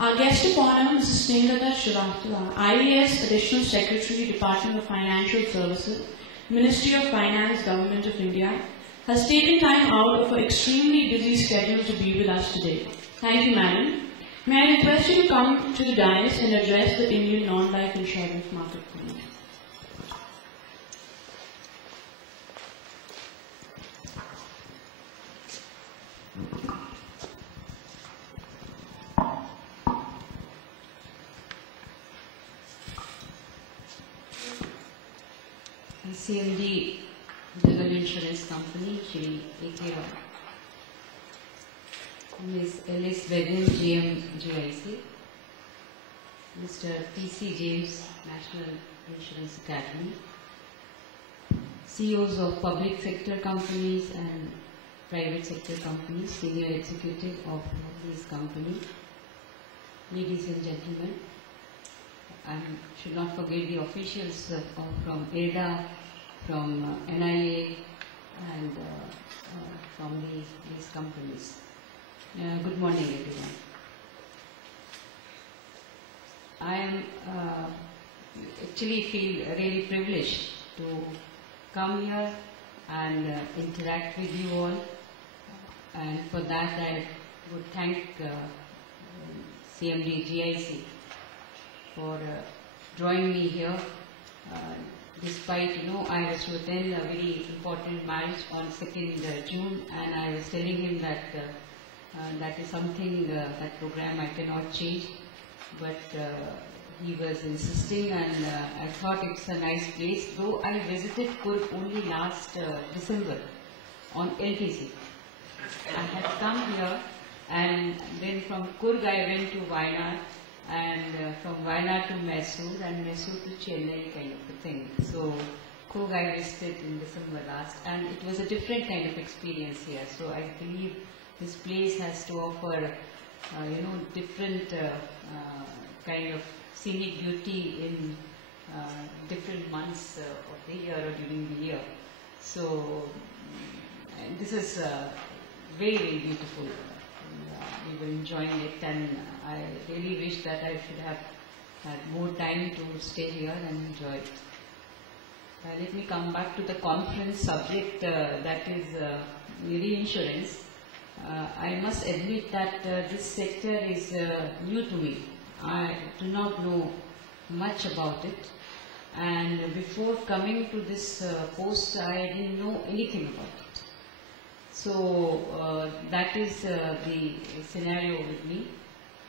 Our guest of honor, Mrs. Snehlata Srivastawa, IAS Additional Secretary, Department of Financial Services, Ministry of Finance, Government of India, has taken time out of her extremely busy schedule to be with us today. Thank you, Madam. May I request you to come to the dais and address the Indian non-life insurance market community. CMD General Insurance Company, Shri A.K. Roy. Ms. Alice Bedin, GM GIC. Mr. T.C. James, National Insurance Academy. CEOs of public sector companies and private sector companies, senior executive of these companies. Ladies and gentlemen, I should not forget the officials from IRDA, from NIA, and from these companies. Good morning, everyone. I am actually feel really privileged to come here and interact with you all, and for that I would thank CMD GIC for drawing me here. Despite, I was to attend a very important marriage on 2nd June, and I was telling him that that is something, that program I cannot change, but he was insisting, and I thought it's a nice place, though I visited Coorg only last December on LTC. I had come here, and then from Coorg I went to Wayanad, and from Wayanad to Mysore, and Mysore to Chennai, kind of a thing. So Coorg I visited in December last, and it was a different kind of experience here. So I believe this place has to offer, different kind of scenic beauty in different months of the year or during the year. So this is very, very beautiful. We were enjoying it, and I really wish that I should have had more time to stay here and enjoy it. Let me come back to the conference subject, that is reinsurance. I must admit that this sector is new to me. I do not know much about it, and before coming to this post, I didn't know anything about it. So that is the scenario with me.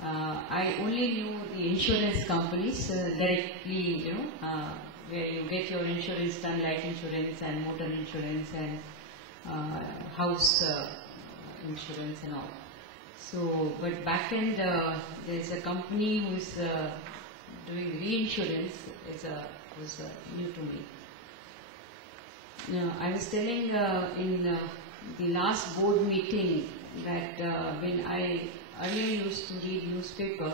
I only knew the insurance companies directly, where you get your insurance done, life insurance and motor insurance and house insurance and all. So, but back end, there's a company who is doing reinsurance was new to me. Now, I was telling in the last board meeting that when I earlier used to read newspaper,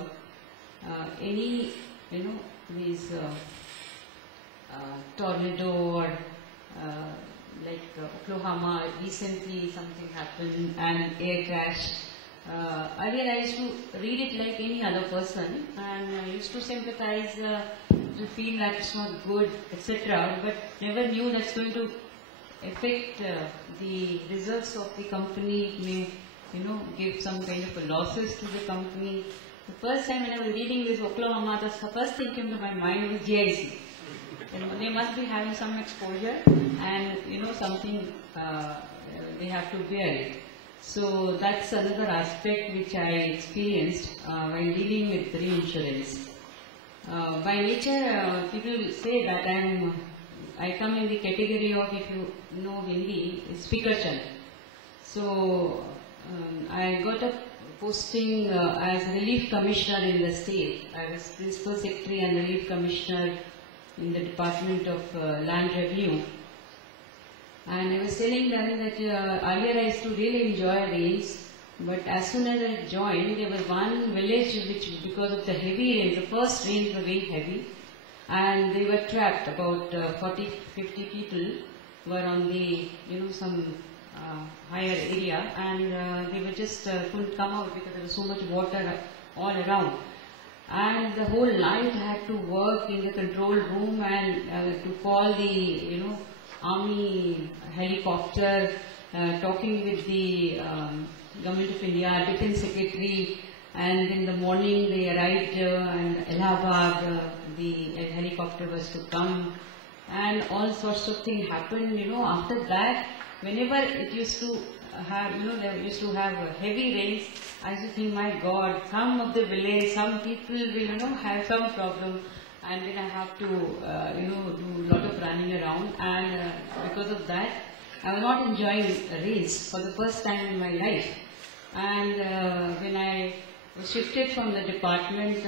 any, these tornado or like Oklahoma, recently something happened and air crash. Earlier I used to read it like any other person, and I used to sympathize, to feel that it's not good, etc. But never knew that's going to affect the reserves of the company. It may, give some kind of a losses to the company. The first time when I was reading this Oklahoma, the first thing came to my mind was GIC. They must be having some exposure, and something they have to bear it. So that's another aspect which I experienced while dealing with reinsurance. By nature, people say that I come in the category of, if you know Hindi, speaker channel. So I got a posting as Relief Commissioner in the state. I was Principal Secretary and Relief Commissioner in the Department of Land Revenue. And I was telling them that earlier I used to really enjoy rains, but as soon as I joined, there was one village which, because of the heavy rains, the first rains were very heavy, and they were trapped. About 40-50 people were on the, some higher area, and they were just couldn't come out because there was so much water all around. And the whole night I had to work in the control room and to call the army helicopter, talking with the Government of India, Defence Secretary, and in the morning they arrived and Allahabad, the helicopter was to come, and all sorts of things happened. After that, whenever it used to have, they used to have heavy rains, I used to think, my God, some of the village, some people will, have some problem, and then I have to, do a lot of running around, and because of that, I was not enjoying rains for the first time in my life. And when I was shifted from the department,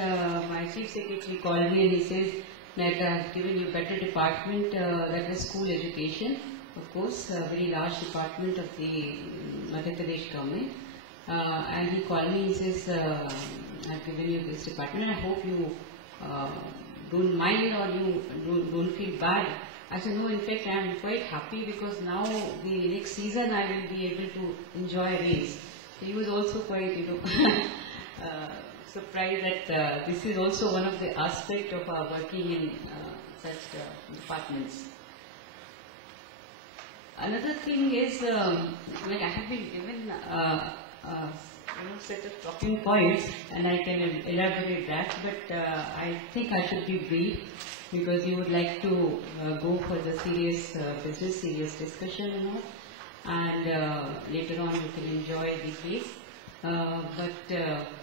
my chief secretary called me and he says that I have given you better department, that is school education, of course, a very large department of the Madhya Pradesh government. And he called me and says, I've given you this department, I hope you don't mind or you don't feel bad. I said, no, in fact, I am quite happy because now the next season I will be able to enjoy rains. So he was also quite, surprised that this is also one of the aspects of our working in such departments. Another thing is, like I have been given set of talking points, and I can elaborate that, but I think I should be brief because you would like to go for the serious business, serious discussion, and later on you can enjoy the case. But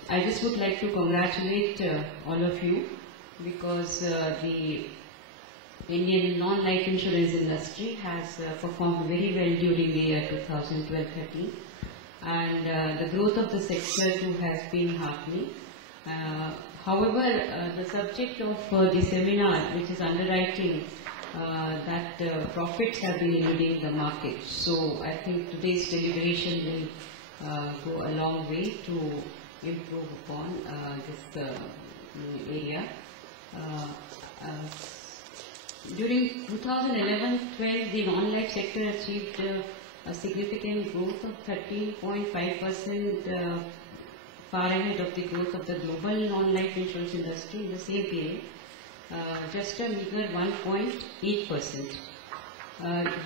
I just would like to congratulate all of you because the Indian non-life insurance industry has performed very well during the year 2012-13, and the growth of the sector too has been heartening. However, the subject of the seminar, which is underwriting, that profits have been eluding the market. So I think today's deliberation will go a long way to improve upon this area. During 2011-12, the non-life sector achieved a significant growth of 13.5%, far ahead of the growth of the global non-life insurance industry in the same period, just a meager 1.8%.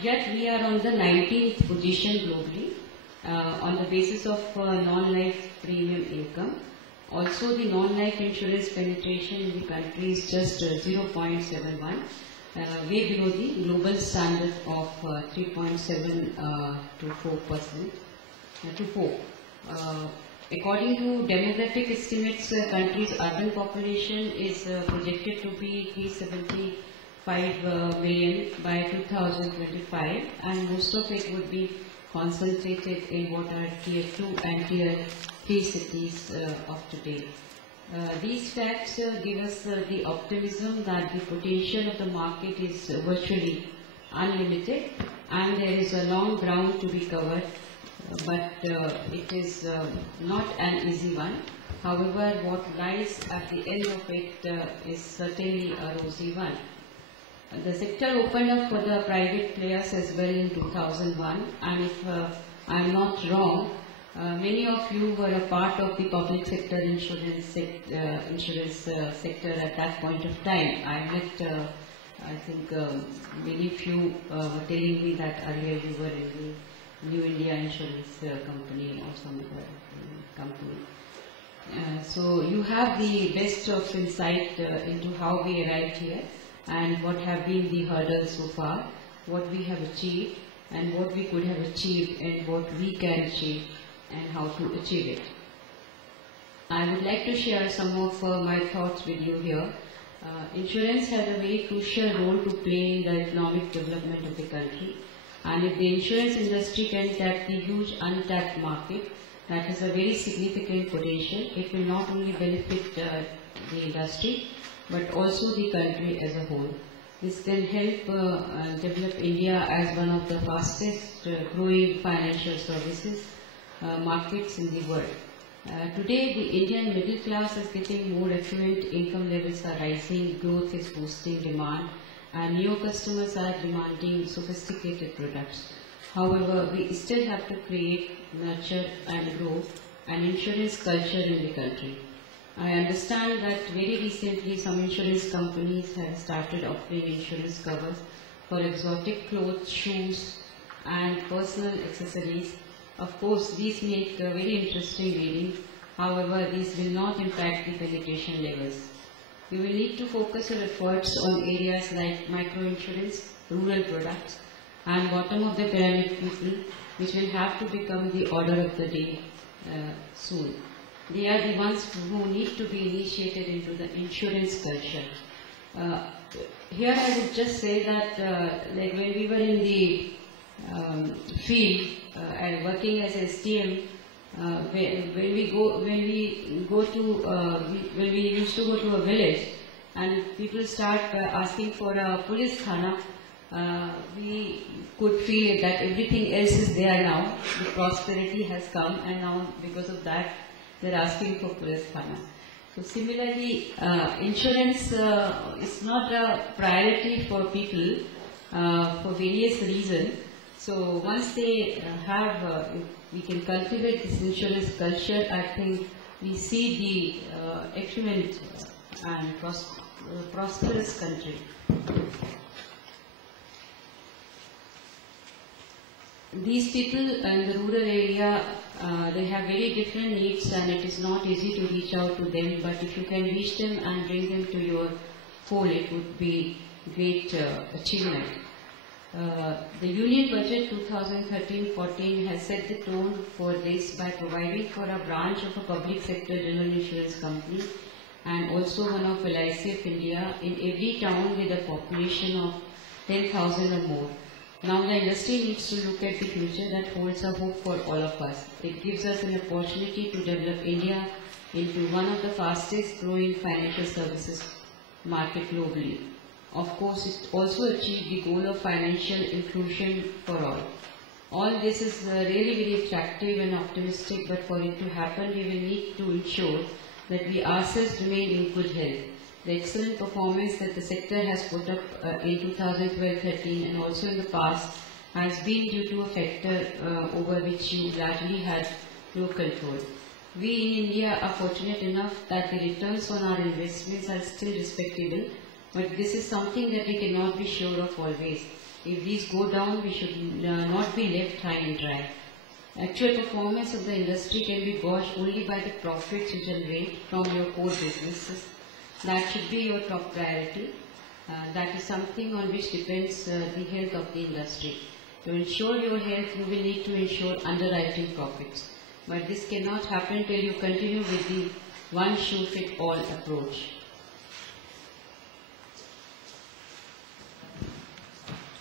Yet we are on the 19th position globally on the basis of non-life premium income. Also, the non-life insurance penetration in the country is just 0.71, way below the global standard of 3.7 to 4%. According to demographic estimates, the country's urban population is projected to be 375 million by 2025, and most of it would be concentrated in what are Tier 2 and Tier 3 cities of today. These facts give us the optimism that the potential of the market is virtually unlimited and there is a long ground to be covered, but it is not an easy one. However, what lies at the end of it is certainly a rosy one. The sector opened up for the private players as well in 2001, and if I am not wrong, many of you were a part of the public sector insurance sector at that point of time. I met, I think, many of you were telling me that earlier you were in the New India Insurance Company or some other company. So you have the best of insight into how we arrived here and what have been the hurdles so far, what we have achieved and what we could have achieved and what we can achieve and how to achieve it. I would like to share some of my thoughts with you here. Insurance has a very crucial role to play in the economic development of the country, and if the insurance industry can tap the huge untapped market, that has a very significant potential. It will not only benefit the industry, but also the country as a whole. This can help develop India as one of the fastest growing financial services markets in the world. Today, the Indian middle class is getting more affluent, income levels are rising, growth is boosting demand, and new customers are demanding sophisticated products. However, we still have to create, nurture and grow an insurance culture in the country. I understand that very recently some insurance companies have started offering insurance covers for exotic clothes, shoes, and personal accessories. Of course, these make very interesting reading. However, these will not impact the penetration levels. We will need to focus our efforts on areas like microinsurance, rural products, and bottom of the pyramid people, which will have to become the order of the day soon. They are the ones who need to be initiated into the insurance culture. Here I would just say that like when we were in the field and working as STM, when we used to go to a village and people start asking for a police thana, we could feel that everything else is there now. The prosperity has come, and now because of that, they're asking for police thana. So similarly, insurance is not a priority for people for various reasons. So once they we can cultivate this insurance culture, I think we see the affluent and prosperous country. These people in the rural area, they have very different needs, and it is not easy to reach out to them, but if you can reach them and bring them to your fold, it would be great achievement. The Union Budget 2013-14 has set the tone for this by providing for a branch of a public sector general insurance company and also one of LIC of India in every town with a population of 10,000 or more. Now the industry needs to look at the future that holds a hope for all of us. It gives us an opportunity to develop India into one of the fastest growing financial services market globally. Of course, it also achieves the goal of financial inclusion for all. All this is really very attractive and optimistic, but for it to happen, we will need to ensure that we ourselves remain in good health. The excellent performance that the sector has put up in 2012-13 and also in the past has been due to a factor over which you largely had no control. We in India are fortunate enough that the returns on our investments are still respectable, but this is something that we cannot be sure of always. If these go down, we should not be left high and dry. Actual performance of the industry can be gauged only by the profits you generate from your core businesses. That should be your top priority. That is something on which depends the health of the industry. To ensure your health, you will need to ensure underwriting profits. But this cannot happen till you continue with the one shoe fit all approach.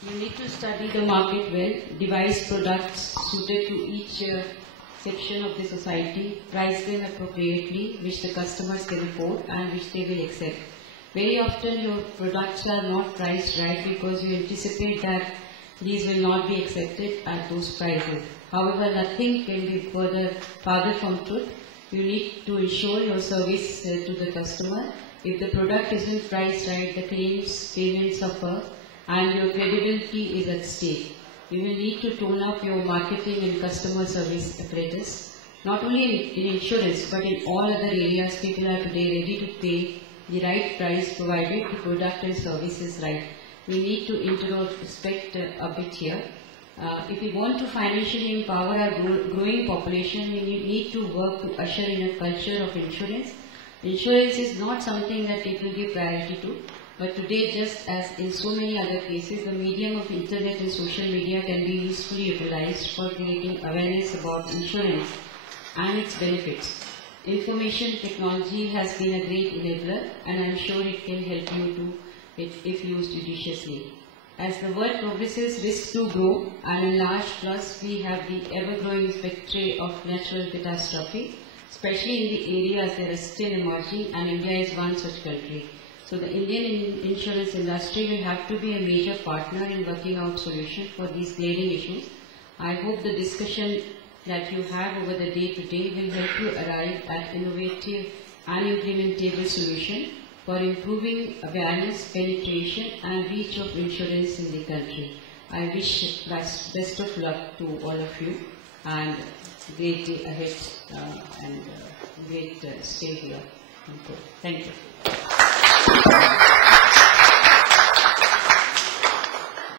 You need to study the market well, devise products suited to each section of the society, price them appropriately, which the customers can afford and which they will accept. Very often your products are not priced right because you anticipate that these will not be accepted at those prices. However, nothing can be farther from truth. You need to ensure your service to the customer. If the product isn't priced right, the claims payments suffer and your credibility is at stake. You will need to tone up your marketing and customer service apparatus. Not only in insurance, but in all other areas, people are today ready to pay the right price provided the product and service is right. We need to introspect a bit here. If we want to financially empower our growing population, we need to work to usher in a culture of insurance. Insurance is not something that people give priority to. But today, just as in so many other cases, the medium of internet and social media can be usefully utilized for creating awareness about insurance and its benefits. Information technology has been a great enabler, and I am sure it can help you to if used judiciously. As the world progresses, risks do grow, and enlarge, plus we have the ever-growing spectre of natural catastrophe, especially in the areas that are still emerging, and India is one such country. So the Indian insurance industry will have to be a major partner in working out solutions for these glaring issues. I hope the discussion that you have over the day today will help you arrive at innovative and implementable solutions for improving awareness, penetration and reach of insurance in the country. I wish best of luck to all of you and great day ahead and great stay here. Thank you.